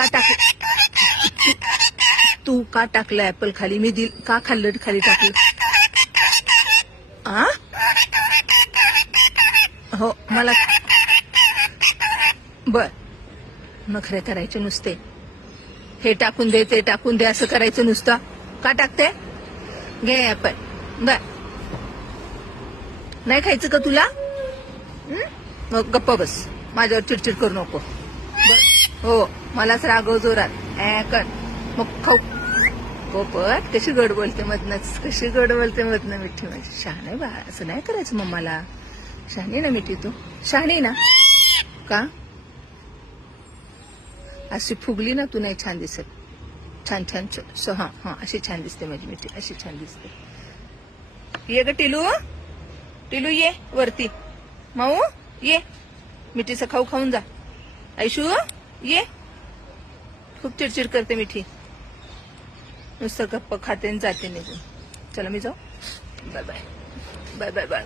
का तू का टाकलं ऍपल खाली? मी का खाल्लं खाली टाकलं? आ हो मला बर नखरे करायचे नुसते. हे टाकून दे ते टाकून दे असं करायचं नुसतं. का टाकते? घे ऍपल. बर नाही खायचं का तुला? मग गप्प बस, माझ्यावर चिडचिड करू नको. हो मलाच रागव जोरात कर मग खाऊ. पोपट कशी गोड बोलते मधनच, कशी गोड बोलते मधनं मिठी. माझी शहाणे बा, असं नाही करायचं मम्माला. शहाणी ना मिठी, तू शहाणी ना. का अशी फुगली ना तू नाही छान दिसत. छान छान हा हा अशी छान दिसते माझी मिठी, अशी छान दिसते. ये ग टिलू, टिलू ये वरती. माऊ ये, मिठीचं खाऊ खाऊन जा. ऐशू ये, खूप चिडचिड करते मिठी. नुसतं गप्प खाते आणि जाते निघून. चला मी जाऊ. Bye bye bye bye bye.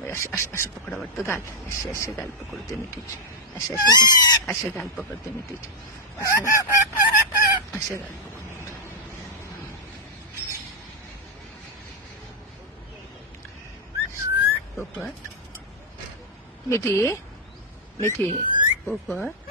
माझं अशी पकडा वाटतं गाल. अशी गाल पकडते मिठीची. असे गाल पकडते मिठीची. असे गाल पोपट. मिठी मिठी पोपट.